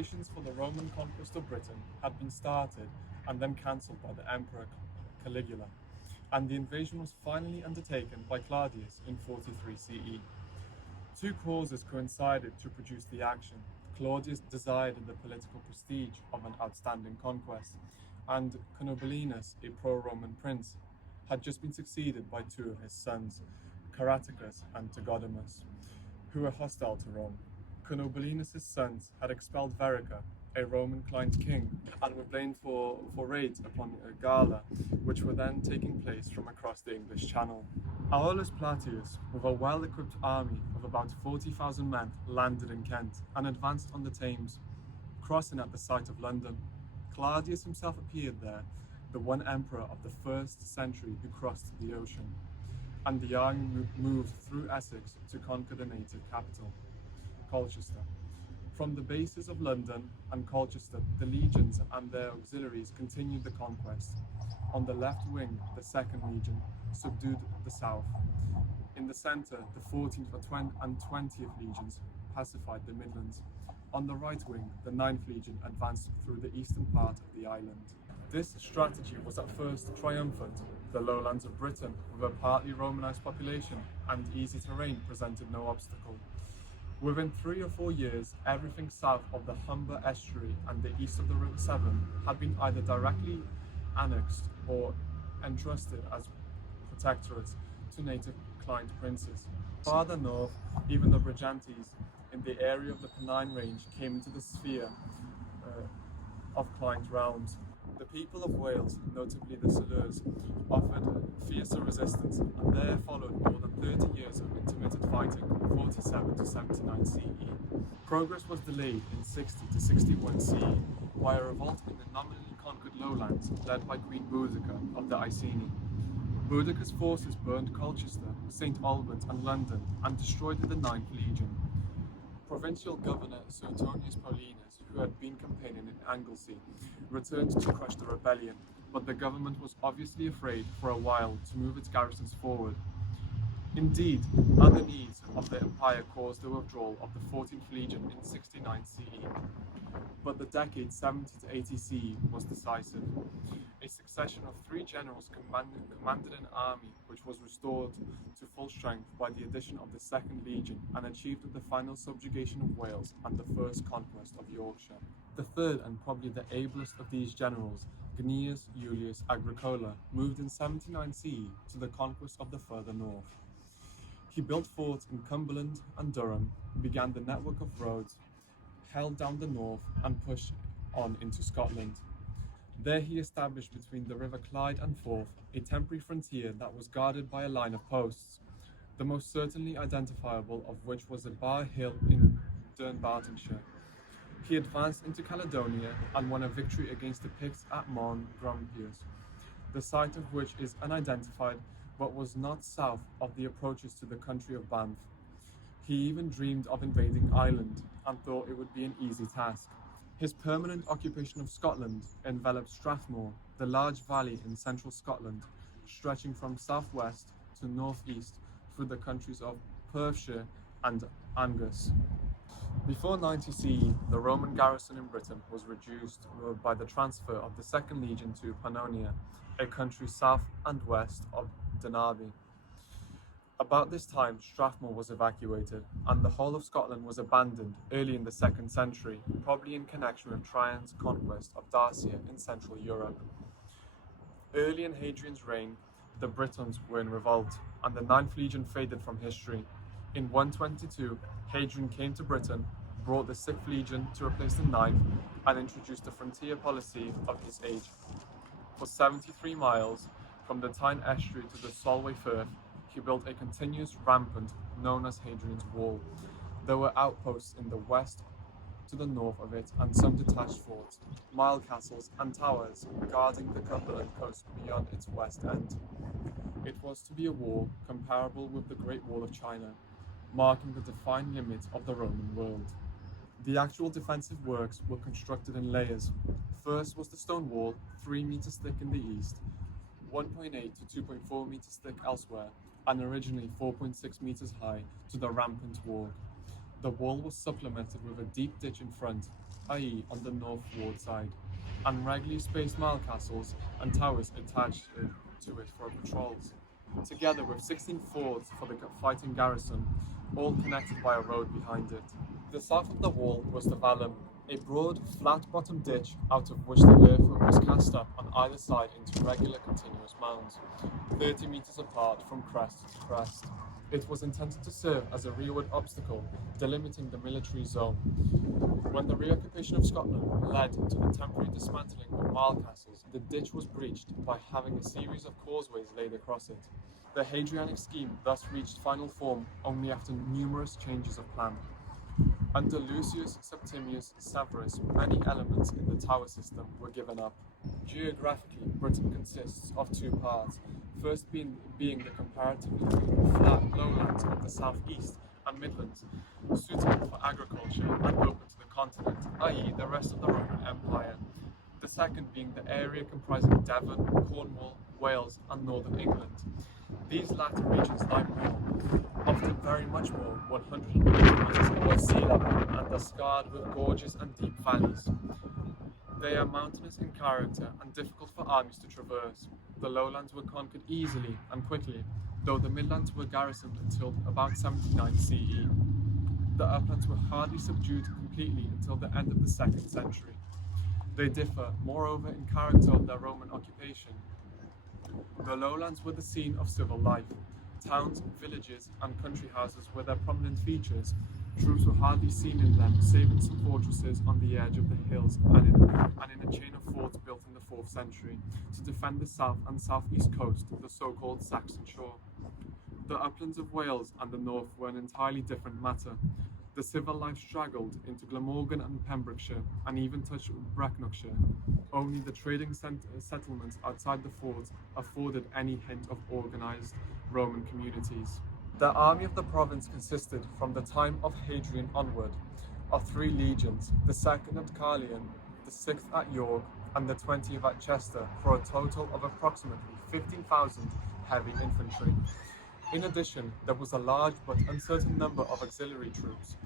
preparations for the Roman conquest of Britain had been started and then cancelled by the Emperor Caligula, and the invasion was finally undertaken by Claudius in 43 CE. Two causes coincided to produce the action. Claudius desired the political prestige of an outstanding conquest, and Cunobelinus, a pro-Roman prince, had just been succeeded by two of his sons, Caraticus and Tegodamus, who were hostile to Rome. Cunobelinus' sons had expelled Verica, a Roman client king, and were blamed for raids upon Gala, which were then taking place from across the English Channel. Aulus Plautius, with a well-equipped army of about 40,000 men, landed in Kent and advanced on the Thames, crossing at the site of London. Claudius himself appeared there, the one emperor of the 1st century who crossed the ocean, and the army moved through Essex to conquer the native capital, Colchester. From the bases of London and Colchester, the legions and their auxiliaries continued the conquest. On the left wing, the 2nd Legion subdued the south. In the centre, the 14th and 20th Legions pacified the Midlands. On the right wing, the 9th Legion advanced through the eastern part of the island. This strategy was at first triumphant. The lowlands of Britain, with a partly Romanised population and easy terrain, presented no obstacle. Within 3 or 4 years, everything south of the Humber estuary and the east of the River Severn had been either directly annexed or entrusted as protectorates to native client princes. Farther north, even the Brigantes in the area of the Pennine Range came into the sphere of client realms. The people of Wales, notably the Silures, offered fiercer resistance, and there followed more than 30 years of intermittent fighting, 47 to 79 CE. Progress was delayed in 60 to 61 CE by a revolt in the nominally conquered lowlands led by Queen Boudicca of the Iceni. Boudicca's forces burned Colchester, St Albans and London and destroyed the 9th Legion. Provincial Governor Suetonius Paulinus, who had been campaigning in Anglesey, returned to crush the rebellion, but the government was obviously afraid for a while to move its garrisons forward. Indeed, other needs of the empire caused the withdrawal of the 14th Legion in 69 CE. But the decade 70 to 80 CE was decisive. A succession of 3 generals commanded an army which was restored to full strength by the addition of the 2nd Legion and achieved the final subjugation of Wales and the first conquest of Yorkshire. The third and probably the ablest of these generals, Gnaeus Julius Agricola, moved in 79 CE to the conquest of the further north. He built forts in Cumberland and Durham, began the network of roads, held down the north and pushed on into Scotland. There he established between the River Clyde and Forth a temporary frontier that was guarded by a line of posts, the most certainly identifiable of which was a Bar Hill in Dunbartonshire. He advanced into Caledonia and won a victory against the Picts at Mons Grumpius, the site of which is unidentified but was not south of the approaches to the country of Banff. He even dreamed of invading Ireland and thought it would be an easy task. His permanent occupation of Scotland enveloped Strathmore, the large valley in central Scotland, stretching from southwest to northeast through the countries of Perthshire and Angus. Before 90 CE, the Roman garrison in Britain was reduced by the transfer of the 2nd Legion to Pannonia, a country south and west of Derby. About this time, Strathmore was evacuated, and the whole of Scotland was abandoned early in the 2nd century, probably in connection with Trajan's conquest of Dacia in Central Europe. Early in Hadrian's reign, the Britons were in revolt, and the 9th Legion faded from history. In 122, Hadrian came to Britain, brought the 6th Legion to replace the 9th, and introduced the frontier policy of his age. For 73 miles, from the Tyne estuary to the Solway Firth, he built a continuous rampart known as Hadrian's Wall. There were outposts in the west to the north of it and some detached forts, mile castles and towers guarding the Cumberland coast beyond its west end. It was to be a wall comparable with the Great Wall of China, marking the defined limit of the Roman world. The actual defensive works were constructed in layers. First was the stone wall, 3 meters thick in the east, 1.8 to 2.4 meters thick elsewhere, and originally 4.6 meters high to the rampant wall. The wall was supplemented with a deep ditch in front, i.e. on the northward side, and regularly spaced mile castles and towers attached to it for patrols, together with 16 forts for the fighting garrison, all connected by a road behind it. The south of the wall was the vallum, a broad, flat-bottomed ditch out of which the earth was cast up on either side into regular continuous mounds, 30 metres apart from crest to crest. It was intended to serve as a rearward obstacle, delimiting the military zone. When the reoccupation of Scotland led to the temporary dismantling of mile castles, the ditch was breached by having a series of causeways laid across it. The Hadrianic scheme thus reached final form only after numerous changes of plan. Under Lucius Septimius Severus, many elements in the tower system were given up. Geographically, Britain consists of two parts, first being the comparatively flat lowlands of the southeast and Midlands, suitable for agriculture and open to the continent, i.e. the rest of the Roman Empire. The second being the area comprising Devon, Cornwall, Wales and northern England. These latter regions lie more, often very much more, 100 meters above sea level and are scarred with gorges and deep valleys. They are mountainous in character and difficult for armies to traverse. The lowlands were conquered easily and quickly, though the midlands were garrisoned until about 79 CE. The uplands were hardly subdued completely until the end of the 2nd century. They differ, moreover, in character of their Roman occupation. The lowlands were the scene of civil life. Towns, villages, and country houses were their prominent features. Troops were hardly seen in them, save in some fortresses on the edge of the hills and in a chain of forts built in the 4th century to defend the south and southeast coast, the so-called Saxon shore. The uplands of Wales and the north were an entirely different matter. The civil life straggled into Glamorgan and Pembrokeshire, and even touched Brecknockshire. Only the trading settlements outside the fort afforded any hint of organised Roman communities. The army of the province consisted, from the time of Hadrian onward, of 3 legions, the 2nd at Carlion, the 6th at York, and the 20th at Chester, for a total of approximately 15,000 heavy infantry. In addition, there was a large but uncertain number of auxiliary troops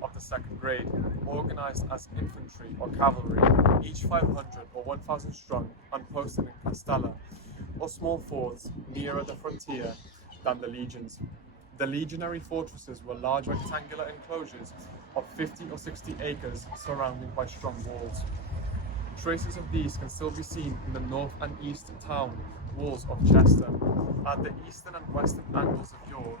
of the 2nd grade, organised as infantry or cavalry, each 500 or 1,000 strong, and posted in castella, or small forts nearer the frontier than the legions. The legionary fortresses were large rectangular enclosures of 50 or 60 acres surrounded by strong walls. Traces of these can still be seen in the north and east town walls of Chester, at the eastern and western angles of York,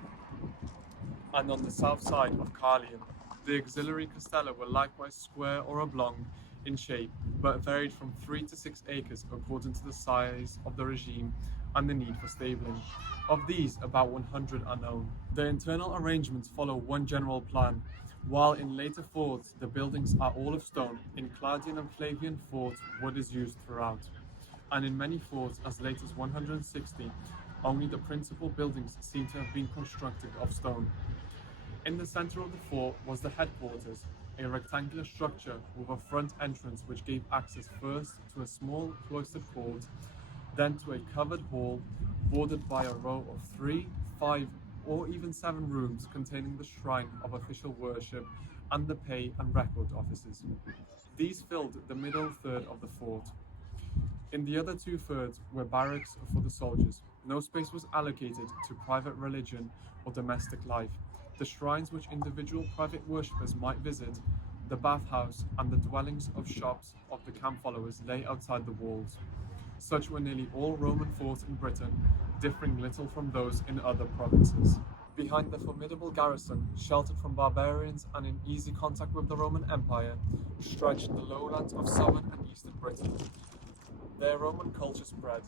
and on the south side of Carlion. The auxiliary castella were likewise square or oblong in shape, but varied from 3 to 6 acres according to the size of the regime and the need for stabling. Of these, about 100 are known. The internal arrangements follow one general plan. While in later forts the buildings are all of stone, in Claudian and Flavian forts wood is used throughout, and in many forts as late as 160, only the principal buildings seem to have been constructed of stone. In the centre of the fort was the headquarters, a rectangular structure with a front entrance which gave access first to a small cloistered court, then to a covered hall bordered by a row of 3, 5, or even 7 rooms containing the shrine of official worship and the pay and record offices. These filled the middle third of the fort. In the other 2/3 were barracks for the soldiers. No space was allocated to private religion or domestic life. The shrines which individual private worshippers might visit, the bathhouse, and the dwellings of shops of the camp followers lay outside the walls. Such were nearly all Roman forts in Britain, differing little from those in other provinces. Behind the formidable garrison, sheltered from barbarians and in easy contact with the Roman Empire, stretched the lowlands of southern and eastern Britain. There Roman culture spread.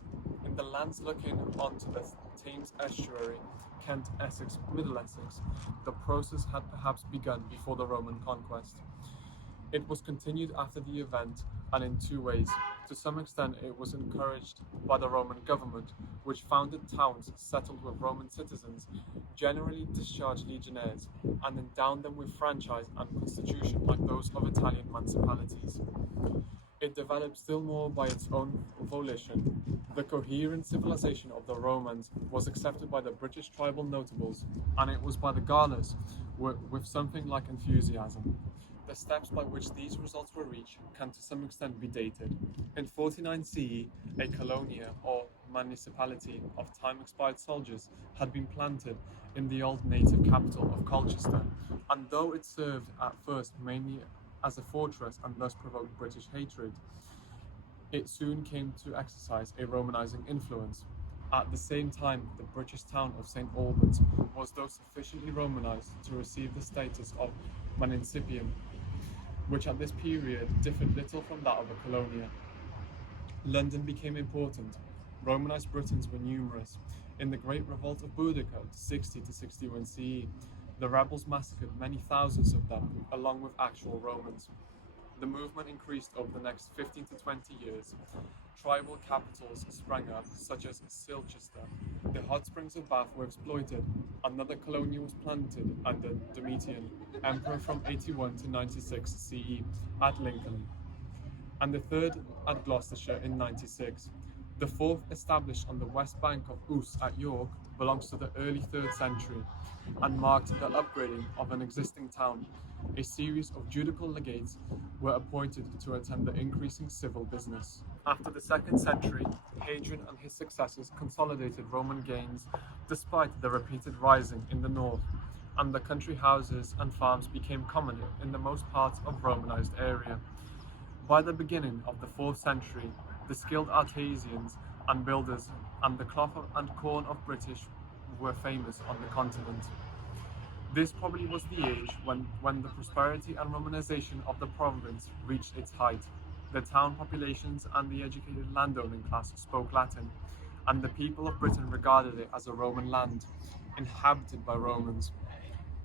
In the lands looking onto the Thames estuary, Kent, Essex, Middle Essex, the process had perhaps begun before the Roman conquest. It was continued after the event, and in 2 ways. To some extent it was encouraged by the Roman government, which founded towns settled with Roman citizens, generally discharged legionnaires, and endowed them with franchise and constitution like those of Italian municipalities. It developed still more by its own volition. The coherent civilization of the Romans was accepted by the British tribal notables, and it was by the Gaulers with something like enthusiasm. the steps by which these results were reached can to some extent be dated. In 49 CE, a colonia or municipality of time-expired soldiers had been planted in the old native capital of Colchester, and though it served at first mainly as a fortress and thus provoked British hatred, it soon came to exercise a Romanizing influence. At the same time, the British town of St Albans was thus sufficiently Romanized to receive the status of municipium, which at this period differed little from that of a colonia. London became important. Romanized Britons were numerous. In the Great Revolt of Boudicca, 60 to 61 CE, the rebels massacred many thousands of them, along with actual Romans. The movement increased over the next 15 to 20 years. Tribal capitals sprang up, such as Silchester. The hot springs of Bath were exploited. Another colonia was planted under Domitian, emperor from 81 to 96 CE, at Lincoln, and the third at Gloucestershire in 96. The fourth, established on the west bank of Ouse at York, belongs to the early 3rd century and marked the upgrading of an existing town. A series of judicial legates were appointed to attend the increasing civil business. After the 2nd century, Hadrian and his successors consolidated Roman gains despite the repeated rising in the north, and the country houses and farms became common in the most parts of Romanized area. By the beginning of the 4th century, the skilled artisans and builders and the cloth and corn of British were famous on the continent. This probably was the age when the prosperity and Romanization of the province reached its height. The town populations and the educated landowning class spoke Latin, and the people of Britain regarded it as a Roman land, inhabited by Romans.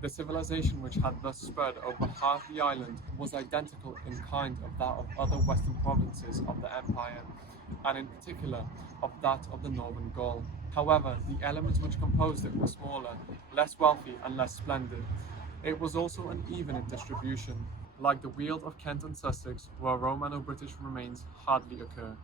The civilization which had thus spread over half the island was identical in kind of that of other western provinces of the empire, and in particular of that of the northern Gaul. However, the elements which composed it were smaller, less wealthy and less splendid. It was also uneven in distribution, like the Weald of Kent and Sussex, where Romano-British remains hardly occur.